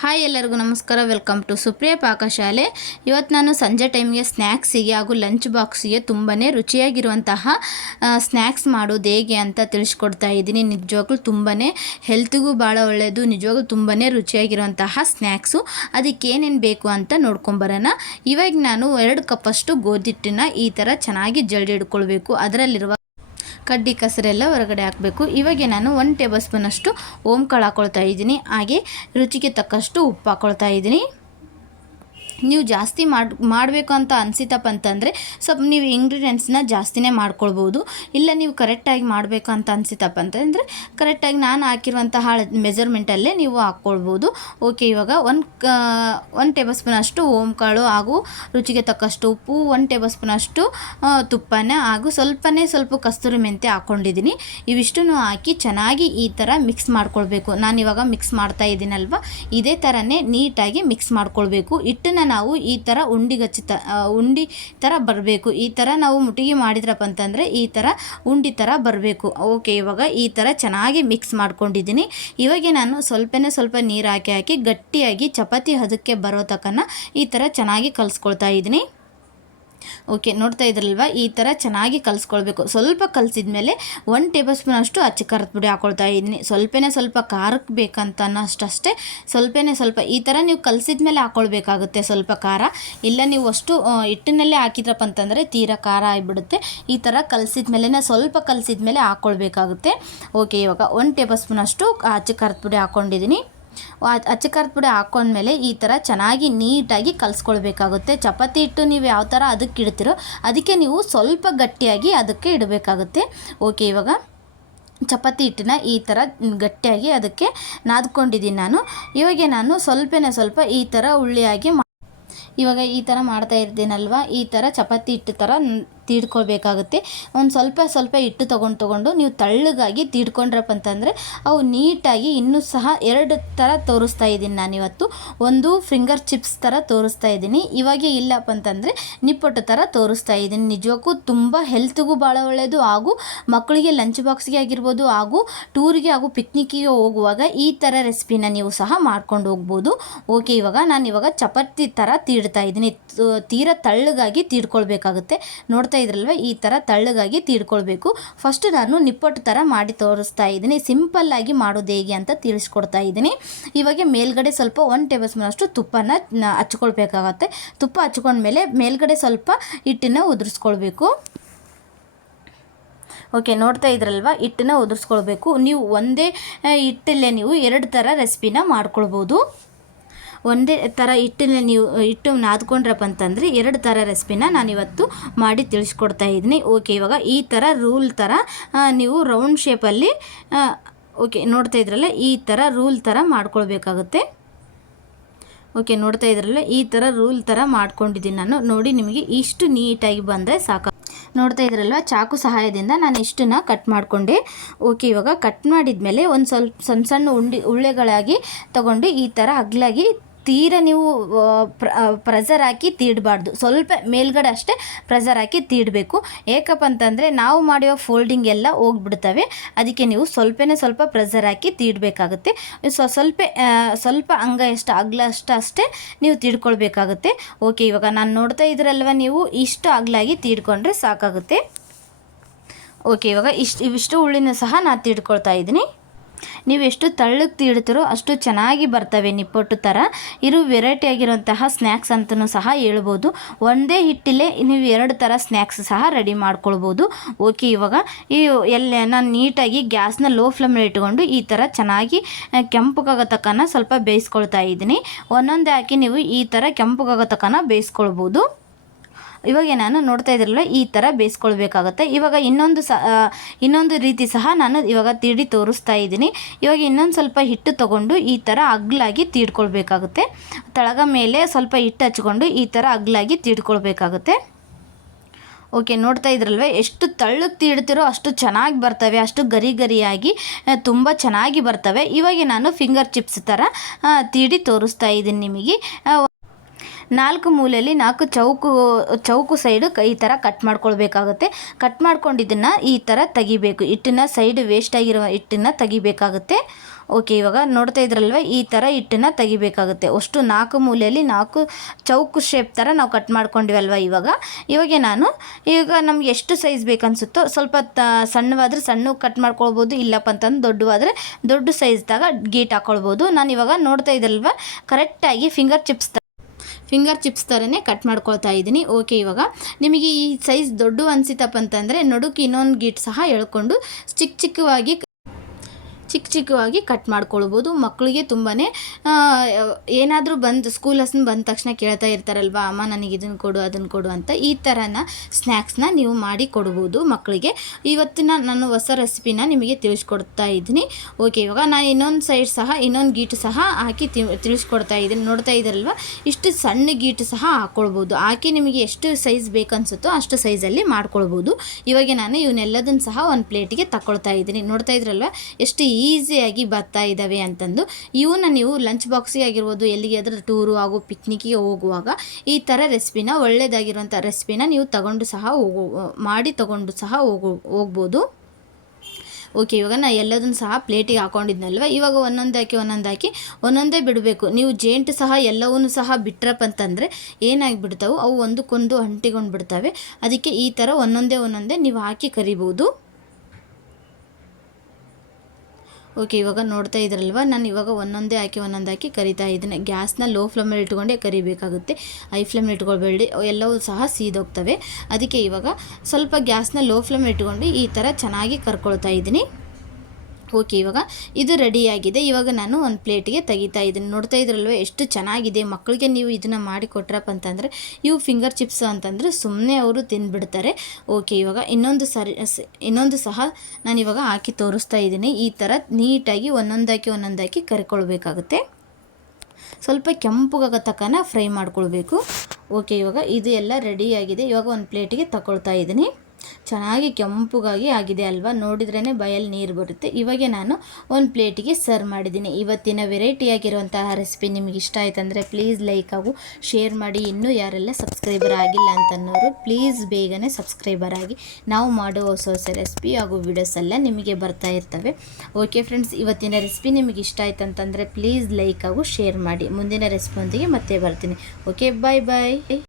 Hi ಎಲ್ಲರಿಗೂ ನಮಸ್ಕಾರ. Welcome to Supriya ಪಾಕಶಾಲೆ ಇವತ್ತು ನಾನು ಸಂಜೆ ಟೈಮ್ಗೆ ಸ್ನ್ಯಾಕ್ಸಿಗೆ ಹಾಗೂ ಲಂಚ್ ಬಾಕ್ಸಿಗೆ ತುಂಬಾ ರುಚಿಯಾಗಿರುವಂತಹ ಸ್ನ್ಯಾಕ್ಸ್ ಮಾಡೋದು ಹೇಗೆ ಅಂತ ತಿಳಿಸ್ಕೊಡ್ತಾ ಇದ್ದೀನಿ. ನಿಜವಾಗ್ಲೂ ತುಂಬಾ ಹೆಲ್ತ್ಗೂ ಭಾಳ ಒಳ್ಳೆಯದು ನಿಜವಾಗ್ಲೂ ತುಂಬಾ ರುಚಿಯಾಗಿರುವಂತಹ ಸ್ನ್ಯಾಕ್ಸು ಅದಕ್ಕೆ ಏನೇನು ಬೇಕು ಅಂತ ನೋಡ್ಕೊಂಬರೋಣ ಇವಾಗ ನಾನು ಎರಡು ಕಪ್ಪಷ್ಟು ಗೋಧಿಟ್ಟಿನ ಈ ಥರ ಚೆನ್ನಾಗಿ ಜಲ್ಡಿ ಇಡ್ಕೊಳ್ಬೇಕು ಅದರಲ್ಲಿರುವ ಕಡ್ಡಿ ಕಸರೆಲ್ಲ ಹೊರಗಡೆ ಹಾಕಬೇಕು. ಇವಾಗ ನಾನು ಒನ್ ಟೇಬಲ್ ಸ್ಪೂನಷ್ಟು ಓಮ್ ಕಾಳು ಹಾಕ್ಕೊಳ್ತಾ ಇದ್ದೀನಿ. ಹಾಗೆ ರುಚಿಗೆ ತಕ್ಕಷ್ಟು ಉಪ್ಪು ಹಾಕ್ಕೊಳ್ತಾ ಇದ್ದೀನಿ. ನೀವು ಜಾಸ್ತಿ ಮಾಡಿ, ಮಾಡಬೇಕು ಅಂತ ಅನಿಸಿತಪ್ಪ ಅಂತಂದರೆ ಸ್ವಲ್ಪ ನೀವು ಇಂಗ್ರೀಡಿಯೆಂಟ್ಸ್ನ ಜಾಸ್ತಿನೇ ಮಾಡ್ಕೊಳ್ಬೋದು. ಇಲ್ಲ ನೀವು ಕರೆಕ್ಟಾಗಿ ಮಾಡಬೇಕು ಅಂತ ಅನಿಸಿತಪ್ಪ ಅಂತಂದರೆ ಕರೆಕ್ಟಾಗಿ ನಾನು ಹಾಕಿರುವಂತಹ ಮೆಜರ್ಮೆಂಟಲ್ಲೇ ನೀವು ಹಾಕ್ಕೊಳ್ಬೋದು. ಓಕೆ ಇವಾಗ ಒಂದು ಒನ್ ಟೇಬಲ್ ಸ್ಪೂನ್ ಅಷ್ಟು ಓಂಕಾಳು ಕಾಳು ಹಾಗೂ ರುಚಿಗೆ ತಕ್ಕಷ್ಟು ಉಪ್ಪು ಒನ್ ಟೇಬಲ್ ಸ್ಪೂನ್ ಅಷ್ಟು ತುಪ್ಪನ ಹಾಗೂ ಸ್ವಲ್ಪನೇ ಸ್ವಲ್ಪ ಕಸ್ತೂರಿ ಮೆಂತೆ ಹಾಕ್ಕೊಂಡಿದ್ದೀನಿ ಇವಿಷ್ಟು ಹಾಕಿ ಚೆನ್ನಾಗಿ ಈ ಥರ ಮಿಕ್ಸ್ ಮಾಡ್ಕೊಳ್ಬೇಕು. ನಾನು ಇವಾಗ ಮಿಕ್ಸ್ ಮಾಡ್ತಾ ಇದ್ದೀನಲ್ವ? ಇದೇ ಥರನೇ ನೀಟಾಗಿ ಮಿಕ್ಸ್ ಮಾಡ್ಕೊಳ್ಬೇಕು. ಹಿಟ್ಟನ್ನ ನಾವು ಈ ಥರ ಉಂಡಿಗಚ್ಚಿ ತ ಉಂಡಿ ಥರ ಬರಬೇಕು. ಈ ಥರ ನಾವು ಮುಟ್ಟಿಗೆ ಮಾಡಿದ್ರಪ್ಪ ಅಂತಂದರೆ ಈ ಥರ ಉಂಡಿ ಥರ ಬರಬೇಕು. ಓಕೆ ಇವಾಗ ಈ ಥರ ಚೆನ್ನಾಗಿ ಮಿಕ್ಸ್ ಮಾಡ್ಕೊಂಡಿದ್ದೀನಿ. ಇವಾಗ ನಾನು ಸ್ವಲ್ಪನೇ ಸ್ವಲ್ಪ ನೀರು ಹಾಕಿ ಹಾಕಿ ಗಟ್ಟಿಯಾಗಿ ಚಪಾತಿ ಹದಕ್ಕೆ ಬರೋ ತಕ್ಕನ ಈ ಥರ ಚೆನ್ನಾಗಿ ಕಲಿಸ್ಕೊಳ್ತಾ ಇದ್ದೀನಿ. ಓಕೆ, ನೋಡ್ತಾ ಇದ್ರಲ್ವ? ಈ ಥರ ಚೆನ್ನಾಗಿ ಕಲಿಸ್ಕೊಳ್ಬೇಕು. ಸ್ವಲ್ಪ ಕಲಸಿದ ಮೇಲೆ ಒನ್ ಟೇಬಲ್ ಸ್ಪೂನ್ ಅಷ್ಟು ಅಚ್ಚ ಖಾರದ ಪುಡಿ ಹಾಕೊಳ್ತಾ ಇದ್ದೀನಿ. ಸ್ವಲ್ಪನೇ ಸ್ವಲ್ಪ ಖಾರಕ್ಕೆ ಬೇಕಂತ ಅನ್ನೋಷ್ಟಷ್ಟೇ, ಸ್ವಲ್ಪನೇ ಸ್ವಲ್ಪ ಈ ಥರ ನೀವು ಕಲಸಿದ ಮೇಲೆ ಹಾಕ್ಕೊಳ್ಬೇಕಾಗುತ್ತೆ ಸ್ವಲ್ಪ ಖಾರ. ಇಲ್ಲ ನೀವು ಅಷ್ಟು ಹಿಟ್ಟಿನಲ್ಲೇ ಹಾಕಿದ್ರಪ್ಪ ಅಂತಂದರೆ ತೀರಾ ಖಾರ ಆಗಿಬಿಡುತ್ತೆ. ಈ ಥರ ಕಲಸಿದ ಮೇಲೆ ಸ್ವಲ್ಪ ಕಲಸಿದ ಮೇಲೆ ಹಾಕ್ಕೊಳ್ಬೇಕಾಗುತ್ತೆ ಓಕೆ, ಇವಾಗ ಒನ್ ಟೇಬಲ್ ಸ್ಪೂನ್ ಅಷ್ಟು ಅಚ್ಚ ಖಾರದ ಪುಡಿ ಹಾಕ್ಕೊಂಡಿದ್ದೀನಿ ಅಚ್ಚ ಖಾರದ ಪುಡಿ ಹಾಕೊಂಡ್ಮೇಲೆ ಈ ಥರ ಚೆನ್ನಾಗಿ ನೀಟಾಗಿ ಕಲಿಸ್ಕೊಳ್ಬೇಕಾಗುತ್ತೆ. ಚಪಾತಿ ಹಿಟ್ಟು ನೀವು ಯಾವ ಥರ ಅದಕ್ಕೆ ಇಡ್ತೀರೋ ಅದಕ್ಕೆ ನೀವು ಸ್ವಲ್ಪ ಗಟ್ಟಿಯಾಗಿ ಅದಕ್ಕೆ ಇಡಬೇಕಾಗುತ್ತೆ. ಓಕೆ, ಇವಾಗ ಚಪಾತಿ ಹಿಟ್ಟನ್ನ ಈ ಥರ ಗಟ್ಟಿಯಾಗಿ ಅದಕ್ಕೆ ನಾದ್ಕೊಂಡಿದ್ದೀನಿ ನಾನು. ಇವಾಗ ನಾನು ಸ್ವಲ್ಪನೇ ಸ್ವಲ್ಪ ಈ ಥರ ಉಳ್ಳಿಯಾಗಿ ಇವಾಗ ಈ ಥರ ಮಾಡ್ತಾ ಇರ್ತೀನಲ್ವ ಈ ಥರ ಚಪಾತಿ ಹಿಟ್ಟು ಥರ ತೀಡ್ಕೊಳ್ಬೇಕಾಗುತ್ತೆ. ಒಂದು ಸ್ವಲ್ಪ ಸ್ವಲ್ಪ ಹಿಟ್ಟು ತೊಗೊಂಡು ತೊಗೊಂಡು ನೀವು ತಳ್ಳಗಾಗಿ ತೀಡ್ಕೊಂಡ್ರಪ್ಪ ಅಂತಂದರೆ ಅವು ನೀಟಾಗಿ ಇನ್ನೂ ಸಹ ಎರಡು ಥರ ತೋರಿಸ್ತಾ ಇದ್ದೀನಿ ನಾನಿವತ್ತು ಒಂದು ಫಿಂಗರ್ ಚಿಪ್ಸ್ ಥರ ತೋರಿಸ್ತಾ ಇದ್ದೀನಿ. ಇವಾಗ ಇಲ್ಲಪ್ಪ ಅಂತಂದರೆ ನಿಪ್ಪಟ್ಟು ಥರ ತೋರಿಸ್ತಾ ಇದ್ದೀನಿ. ನಿಜಕ್ಕೂ ತುಂಬ ಹೆಲ್ತ್ಗೂ ಭಾಳ ಒಳ್ಳೆಯದು ಹಾಗೂ ಮಕ್ಕಳಿಗೆ ಲಂಚ್ ಬಾಕ್ಸ್ಗೆ ಆಗಿರ್ಬೋದು ಹಾಗೂ ಟೂರಿಗೆ ಹಾಗೂ ಪಿಕ್ನಿಕ್ಕಿಗೆ ಹೋಗುವಾಗ ಈ ಥರ ರೆಸಿಪಿನ ನೀವು ಸಹ ಮಾಡ್ಕೊಂಡು ಹೋಗ್ಬೋದು. ಓಕೆ, ಇವಾಗ ನಾನು ಇವಾಗ ಚಪಾತಿ ಥರ ತೀಡ್ತಾ ಇದ್ದೀನಿ. ತೀರಾ ತಳ್ಳಗಾಗಿ ತೀಡ್ಕೊಳ್ಬೇಕಾಗುತ್ತೆ. ನೋಡ್ತಾ ಇದ್ರಲ್ವ ಈ ಥರ ತಳ್ಳಗಾಗಿ ತೀಡ್ಕೊಳ್ಬೇಕು. ಫಸ್ಟ್ ನಾನು ನಿಪ್ಪಟ್ಟು ಥರ ಮಾಡಿ ತೋರಿಸ್ತಾ ಇದ್ದೀನಿ. ಸಿಂಪಲ್ಲಾಗಿ ಮಾಡೋದು ಹೇಗೆ ಅಂತ ತಿಳಿಸ್ಕೊಡ್ತಾ ಇದ್ದೀನಿ. ಇವಾಗ ಮೇಲ್ಗಡೆ ಸ್ವಲ್ಪ ಒನ್ ಟೇಬಲ್ ಸ್ಪೂನ್ ಅಷ್ಟು ತುಪ್ಪನ ಹಚ್ಕೊಳ್ಬೇಕಾಗತ್ತೆ. ತುಪ್ಪ ಹಚ್ಕೊಂಡ್ಮೇಲೆ ಮೇಲ್ಗಡೆ ಸ್ವಲ್ಪ ಹಿಟ್ಟನ್ನು ಉದುರಿಸ್ಕೊಳ್ಬೇಕು. ಓಕೆ ನೋಡ್ತಾ ಇದ್ರಲ್ವ? ಹಿಟ್ಟನ್ನ ಉದುರಿಸ್ಕೊಳ್ಬೇಕು. ನೀವು ಒಂದೇ ಹಿಟ್ಟಲ್ಲೇ ನೀವು ಎರಡು ಥರ ರೆಸಿಪಿನ ಮಾಡ್ಕೊಳ್ಬೋದು. ಒಂದೇ ಥರ ಹಿಟ್ಟಿನ ನೀವು, ಹಿಟ್ಟು ನಾದ್ಕೊಂಡ್ರಪ್ಪ ಅಂತಂದರೆ ಎರಡು ಥರ ರೆಸಿಪಿನ ನಾನಿವತ್ತು ಮಾಡಿ ತಿಳಿಸ್ಕೊಡ್ತಾ ಇದ್ದೀನಿ. ಓಕೆ ಇವಾಗ ಈ ಥರ ರೂಲ್ ಥರ ನೀವು ರೌಂಡ್ ಶೇಪಲ್ಲಿ ಓಕೆ ನೋಡ್ತಾ ಇದ್ರಲ್ಲ ಈ ಥರ ರೂಲ್ ಥರ ಮಾಡ್ಕೊಳ್ಬೇಕಾಗುತ್ತೆ. ಓಕೆ ನೋಡ್ತಾ ಇದ್ರಲ್ಲ ಈ ಥರ ರೂಲ್ ಥರ ಮಾಡ್ಕೊಂಡಿದ್ದೀನಿ ನಾನು. ನೋಡಿ ನಿಮಗೆ ಇಷ್ಟು ನೀಟಾಗಿ ಬಂದರೆ ಸಾಕು ನೋಡ್ತಾ ಇದ್ರಲ್ವ? ಚಾಕು ಸಹಾಯದಿಂದ ನಾನು ಇಷ್ಟನ್ನ ಕಟ್ ಮಾಡಿಕೊಂಡೆ. ಓಕೆ ಇವಾಗ ಕಟ್ ಮಾಡಿದ ಮೇಲೆ ಒಂದು ಸ್ವಲ್ಪ ಸಣ್ಣ ಸಣ್ಣ ಉಂಡಿ ಉಳ್ಳೆಗಳಾಗಿ ತಗೊಂಡು ಈ ಥರ ಅಗ್ಲಾಗಿ ತೀರ ನೀವು ಪ್ರೆಸರ್ ಹಾಕಿ ತೀಡಬಾರ್ದು. ಸ್ವಲ್ಪ ಮೇಲ್ಗಡೆ ಅಷ್ಟೇ ಪ್ರೆಸರ್ ಹಾಕಿ ತೀಡಬೇಕು. ಏಕಪ್ಪ ಅಂತಂದರೆ ನಾವು ಮಾಡಿರೋ ಫೋಲ್ಡಿಂಗ್ ಎಲ್ಲ ಹೋಗ್ಬಿಡ್ತವೆ. ಅದಕ್ಕೆ ನೀವು ಸ್ವಲ್ಪನೇ ಸ್ವಲ್ಪ ಪ್ರೆಸರ್ ಹಾಕಿ ತೀಡಬೇಕಾಗುತ್ತೆ. ಸ್ವ ಸ್ವಲ್ಪ ಸ್ವಲ್ಪ ಅಂಗ ಎಷ್ಟು ಅಗ್ಲ ಅಷ್ಟು ಅಷ್ಟೇ ನೀವು ತೀಡ್ಕೊಳ್ಬೇಕಾಗುತ್ತೆ. ಓಕೆ ಇವಾಗ ನಾನು ನೋಡ್ತಾ ಇದ್ರಲ್ವ ನೀವು? ಇಷ್ಟು ಅಗಲಾಗಿ ತೀಡ್ಕೊಂಡ್ರೆ ಸಾಕಾಗುತ್ತೆ. ಓಕೆ ಇವಾಗ ಇಷ್ಟು, ಇವಿಷ್ಟು ಉಳ್ಳಿನ ಸಹ ನಾನು ತೀಡ್ಕೊಳ್ತಾ ಇದ್ದೀನಿ. ನೀವು ಎಷ್ಟು ತಳ್ಳಕ್ಕೆ ತೀಡ್ತೀರೋ ಅಷ್ಟು ಚೆನ್ನಾಗಿ ಬರ್ತವೆ ನಿಪ್ಪಟ್ಟು ಥರ ಇರು ವೆರೈಟಿ ಆಗಿರುವಂತಹ ಸ್ನ್ಯಾಕ್ಸ್ ಅಂತಲೂ ಸಹ ಹೇಳ್ಬೋದು. ಒಂದೇ ಹಿಟ್ಟಲ್ಲೇ ನೀವು ಎರಡು ಥರ ಸ್ನ್ಯಾಕ್ಸ್ ಸಹ ರೆಡಿ ಮಾಡ್ಕೊಳ್ಬೋದು. ಓಕೆ, ಇವಾಗ ಈ ಎಲ್ಲ ನಾನು ನೀಟಾಗಿ ಗ್ಯಾಸ್ನ ಲೋ ಫ್ಲೇಮಲ್ಲಿ ಇಟ್ಕೊಂಡು ಈ ಥರ ಚೆನ್ನಾಗಿ ಕೆಂಪಗಾಗೋ ತಕ್ಕನ ಸ್ವಲ್ಪ ಬೇಯಿಸ್ಕೊಳ್ತಾ ಇದ್ದೀನಿ. ಒಂದೊಂದೇ ಹಾಕಿ ನೀವು ಈ ಥರ ಕೆಂಪಗಾಗೋ ತಕ್ಕನ ಬೇಯಿಸ್ಕೊಳ್ಬೋದು. ಇವಾಗ ನಾನು ನೋಡ್ತಾ ಇದ್ರಲ್ಲ ಈ ಥರ ಬೇಯಿಸ್ಕೊಳ್ಬೇಕಾಗತ್ತೆ. ಇವಾಗ ಇನ್ನೊಂದು ಸ ಇನ್ನೊಂದು ರೀತಿ ಸಹ ನಾನು ಇವಾಗ ತೀಡಿ ತೋರಿಸ್ತಾ ಇದ್ದೀನಿ. ಇವಾಗ ಇನ್ನೊಂದು ಸ್ವಲ್ಪ ಹಿಟ್ಟು ತೊಗೊಂಡು ಈ ಥರ ಅಗ್ಲಾಗಿ ತೀಡ್ಕೊಳ್ಬೇಕಾಗುತ್ತೆ. ತಳಗ ಮೇಲೆ ಸ್ವಲ್ಪ ಹಿಟ್ಟು ಹಚ್ಕೊಂಡು ಈ ಥರ ಅಗ್ಲಾಗಿ ತೀಡ್ಕೊಳ್ಬೇಕಾಗುತ್ತೆ. ಓಕೆ, ನೋಡ್ತಾ ಇದ್ರಲ್ವ? ಎಷ್ಟು ತಳ್ಳಗೆ ತೀಡ್ತಿರೋ ಅಷ್ಟು ಚೆನ್ನಾಗಿ ಬರ್ತವೆ. ಅಷ್ಟು ಗರಿ ಗರಿಯಾಗಿ ತುಂಬ ಚೆನ್ನಾಗಿ ಬರ್ತವೆ. ಇವಾಗ ನಾನು ಫಿಂಗರ್ ಚಿಪ್ಸ್ ಥರ ತೀಡಿ ತೋರಿಸ್ತಾ ಇದ್ದೀನಿ ನಿಮಗೆ. ನಾಲ್ಕು ಮೂಲೆಯಲ್ಲಿ ನಾಲ್ಕು ಚೌಕು ಚೌಕು ಸೈಡು ಈ ಥರ ಕಟ್ ಮಾಡ್ಕೊಳ್ಬೇಕಾಗುತ್ತೆ. ಕಟ್ ಮಾಡ್ಕೊಂಡಿದ್ದನ್ನು ಈ ಥರ ತೆಗಿಬೇಕು. ಹಿಟ್ಟನ್ನು ಸೈಡ್ ವೇಸ್ಟ್ ಆಗಿರೋ ಹಿಟ್ಟನ್ನು ತೆಗಿಬೇಕಾಗುತ್ತೆ. ಓಕೆ ಇವಾಗ ನೋಡ್ತಾ ಇದ್ರಲ್ವ, ಈ ಥರ ಹಿಟ್ಟನ್ನು ತೆಗಿಬೇಕಾಗುತ್ತೆ. ಅಷ್ಟು ನಾಲ್ಕು ಮೂಲೆಯಲ್ಲಿ ನಾಲ್ಕು ಚೌಕು ಶೇಪ್ ಥರ ನಾವು ಕಟ್ ಮಾಡ್ಕೊಂಡಿವಲ್ವ ಇವಾಗ? ಇವಾಗ ನಾನು ಈಗ ನಮ್ಗೆ ಎಷ್ಟು ಸೈಜ್ ಬೇಕನ್ಸುತ್ತೋ, ಸ್ವಲ್ಪ ತ, ಸಣ್ಣವಾದರೆ ಸಣ್ಣ ಕಟ್ ಮಾಡ್ಕೊಳ್ಬೋದು, ಇಲ್ಲಪ್ಪ ಅಂತಂದು ದೊಡ್ಡವಾದರೆ ದೊಡ್ಡ ಸೈಜ್ದಾಗ ಗೀಟ್ ಹಾಕ್ಕೊಳ್ಬೋದು ನಾನು ಇವಾಗ ನೋಡ್ತಾ ಇದ್ರಲ್ವ ಕರೆಕ್ಟಾಗಿ ಫಿಂಗರ್ ಚಿಪ್ಸ್ ಫಿಂಗರ್ ಚಿಪ್ಸ್ ಥರನೇ ಕಟ್ ಮಾಡ್ಕೊಳ್ತಾ ಇದ್ದೀನಿ. ಓಕೆ ಇವಾಗ. ನಿಮಗೆ ಈ ಸೈಜ್ ದೊಡ್ಡ ಅನಿಸಿತಪ್ಪ ಅಂತಂದರೆ ನಡುಕ್ಕೆ ಇನ್ನೊಂದು ಗೀಟ್ ಸಹ ಎಳ್ಕೊಂಡು ಚಿಕ್ಕ ಚಿಕ್ಕವಾಗಿ ಚಿಕ್ಕ ಚಿಕ್ಕವಾಗಿ ಕಟ್ ಮಾಡ್ಕೊಳ್ಬೋದು. ಮಕ್ಕಳಿಗೆ ತುಂಬಾ ಏನಾದರೂ ಬಂದು ಸ್ಕೂಲ್ ಹಸ್ನ ಬಂದ ತಕ್ಷಣ ಕೇಳ್ತಾ ಇರ್ತಾರಲ್ವ, ಅಮ್ಮ, ನನಗೆ ಇದನ್ನು ಕೊಡು ಅದನ್ನು ಕೊಡು ಅಂತ ಈ ಥರನ ಸ್ನ್ಯಾಕ್ಸ್ನ ನೀವು ಮಾಡಿ ಕೊಡ್ಬೋದು ಮಕ್ಕಳಿಗೆ ಇವತ್ತಿನ ನಾನು ಹೊಸ ರೆಸಿಪಿನ ನಿಮಗೆ ತಿಳಿಸ್ಕೊಡ್ತಾ ಇದ್ದೀನಿ. ಓಕೆ ಇವಾಗ ನಾನು ಇನ್ನೊಂದು ಸೈಡ್ ಸಹ, ಇನ್ನೊಂದು ಗೀಟು ಸಹ ಹಾಕಿ ತಿಳಿಸ್ಕೊಡ್ತಾ ಇದ್ದೀನಿ. ನೋಡ್ತಾ ಇದ್ದಾರಲ್ವ? ಇಷ್ಟು ಸಣ್ಣ ಗೀಟು ಸಹ ಹಾಕ್ಕೊಳ್ಬೋದು ಹಾಕಿ ನಿಮಗೆ ಎಷ್ಟು ಸೈಜ್ ಬೇಕನ್ಸುತ್ತೋ ಅಷ್ಟು ಸೈಜಲ್ಲಿ ಮಾಡ್ಕೊಳ್ಬೋದು. ಇವಾಗ ನಾನು ಇವನ್ನೆಲ್ಲದನ್ನು ಸಹ ಒಂದು ಪ್ಲೇಟಿಗೆ ತಗೊಳ್ತಾ ಇದ್ದೀನಿ. ನೋಡ್ತಾ ಇದ್ರಲ್ವ ಎಷ್ಟು ಈಸಿಯಾಗಿ ಬರ್ತಾ ಇದ್ದಾವೆ ಅಂತಂದು ಇವನ್ನ ನೀವು ಲಂಚ್ ಬಾಕ್ಸಿಗೆ ಆಗಿರ್ಬೋದು ಎಲ್ಲಿಗಾದ್ರೂ ಟೂರು ಹಾಗೂ ಪಿಕ್ನಿಕ್ಗೆ ಹೋಗುವಾಗ ಈ ಥರ ರೆಸಿಪಿನ ಒಳ್ಳೆಯದಾಗಿರುವಂಥ ರೆಸಿಪಿನ ನೀವು ತಗೊಂಡು ಸಹ ಹೋಗೋ, ಮಾಡಿ ತಗೊಂಡು ಸಹ ಹೋಗು, ಹೋಗ್ಬೋದು. ಓಕೆ ಇವಾಗ ನಾ ಎಲ್ಲದನ್ನು ಸಹ ಪ್ಲೇಟಿಗೆ ಹಾಕೊಂಡಿದ್ನಲ್ವ? ಇವಾಗ ಒಂದೊಂದು ಹಾಕಿ ಒಂದೊಂದು ಹಾಕಿ, ಒಂದೊಂದೇ ಬಿಡಬೇಕು. ನೀವು ಜೇಂಟು ಸಹ ಎಲ್ಲವನ್ನೂ ಸಹ ಬಿಟ್ರಪ್ಪ ಅಂತಂದರೆ ಏನಾಗಿಬಿಡ್ತಾವೆ ಅವು ಒಂದಕ್ಕೊಂದು ಅಂಟಿಕೊಂಡು ಬಿಡ್ತವೆ ಅದಕ್ಕೆ ಈ ಥರ ಒಂದೊಂದೇ ಒಂದೊಂದೇ ನೀವು ಹಾಕಿ ಕರಿಬೋದು. ಓಕೆ ಇವಾಗ ನೋಡ್ತಾ ಇದ್ರಲ್ವ? ನಾನು ಇವಾಗ ಒಂದೊಂದೇ ಹಾಕಿ, ಒಂದೊಂದು ಹಾಕಿ ಕರಿತಾ ಇದ್ದೀನಿ. ಗ್ಯಾಸ್ನ ಲೋ ಫ್ಲೇಮಲ್ಲಿ ಇಟ್ಕೊಂಡೇ ಕರಿಬೇಕಾಗುತ್ತೆ. ಹೈ ಫ್ಲೇಮಲ್ಲಿ ಇಟ್ಕೊಳ್ಬೇಡಿ. ಎಲ್ಲವೂ ಸಹ ಸೀದೋಗ್ತವೆ. ಅದಕ್ಕೆ ಇವಾಗ ಸ್ವಲ್ಪ ಗ್ಯಾಸ್ನ ಲೋ ಫ್ಲೇಮ್ ಇಟ್ಕೊಂಡು ಈ ಥರ ಚೆನ್ನಾಗಿ ಕರ್ಕೊಳ್ತಾ ಇದ್ದೀನಿ. ಓಕೆ, ಇವಾಗ ಇದು ರೆಡಿಯಾಗಿದೆ ಇವಾಗ ನಾನು ಒಂದು ಪ್ಲೇಟಿಗೆ ತೆಗಿತಾ ಇದ್ದೀನಿ. ನೋಡ್ತಾ ಇದ್ರಲ್ವ ಎಷ್ಟು ಚೆನ್ನಾಗಿದೆ. ಮಕ್ಕಳಿಗೆ ನೀವು ಇದನ್ನು ಮಾಡಿ ಕೊಟ್ರಪ್ಪ ಅಂತಂದರೆ, ಇವು ಫಿಂಗರ್ ಚಿಪ್ಸ್ ಅಂತಂದರೆ ಸುಮ್ಮನೆ ಅವರು ತಿಂದುಬಿಡ್ತಾರೆ ಓಕೆ, ಇವಾಗ ಇನ್ನೊಂದು ಸರಿ ಇನ್ನೊಂದು ಸಹ ನಾನು ಇವಾಗ ಹಾಕಿ ತೋರಿಸ್ತಾ ಇದ್ದೀನಿ. ಈ ಥರ ನೀಟಾಗಿ ಒಂದೊಂದಾಕಿ ಒಂದೊಂದಾಕಿ ಕರ್ಕೊಳ್ಬೇಕಾಗುತ್ತೆ. ಸ್ವಲ್ಪ ಕೆಂಪುಗಾಗ ತಕ್ಕನ ಫ್ರೈ ಮಾಡ್ಕೊಳ್ಬೇಕು. ಓಕೆ, ಇವಾಗ ಇದು ಎಲ್ಲ ರೆಡಿಯಾಗಿದೆ ಇವಾಗ ಒಂದು ಪ್ಲೇಟಿಗೆ ತಗೊಳ್ತಾ ಇದ್ದೀನಿ. ಚೆನ್ನಾಗಿ ಕೆಂಪುಗಾಗಿ ಆಗಿದೆ ಅಲ್ವಾ? ನೋಡಿದ್ರೇ ಬಯಲ್ಲಿ ನೀರು ಬರುತ್ತೆ. ಇವಾಗೆ ನಾನು ಒಂದು ಪ್ಲೇಟಿಗೆ ಸರ್ವ್ ಮಾಡಿದ್ದೀನಿ. ಇವತ್ತಿನ ವೆರೈಟಿ ಆಗಿರುವಂತಹ ರೆಸಿಪಿ ನಿಮಗೆ ಇಷ್ಟ ಆಯ್ತಂದರೆ ಪ್ಲೀಸ್ ಲೈಕ್ ಆಗು, ಶೇರ್ ಮಾಡಿ. ಇನ್ನೂ ಯಾರೆಲ್ಲ ಸಬ್ಸ್ಕ್ರೈಬರ್ ಆಗಿಲ್ಲ ಅಂತನ್ನೋರು ಪ್ಲೀಸ್ ಬೇಗನೆ ಸಬ್ಸ್ಕ್ರೈಬರ್ ಆಗಿ. ನಾವು ಮಾಡೋ ಹೊಸ ಹೊಸ ರೆಸಿಪಿ ಹಾಗೂ ವಿಡಿಯೋಸ್ ಎಲ್ಲ ನಿಮಗೆ ಬರ್ತಾ ಇರ್ತವೆ. ಓಕೆ ಫ್ರೆಂಡ್ಸ್, ಇವತ್ತಿನ ರೆಸಿಪಿ ನಿಮಗೆ ಇಷ್ಟ ಆಯ್ತು ಅಂತಂದರೆ ಪ್ಲೀಸ್ ಲೈಕ್ ಆಗು, ಶೇರ್ ಮಾಡಿ. ಮುಂದಿನ ರೆಸಿಪಿಯೊಂದಿಗೆ ಮತ್ತೆ ಬರ್ತೀನಿ. ಓಕೆ ಬಾಯ್ ಬಾಯ್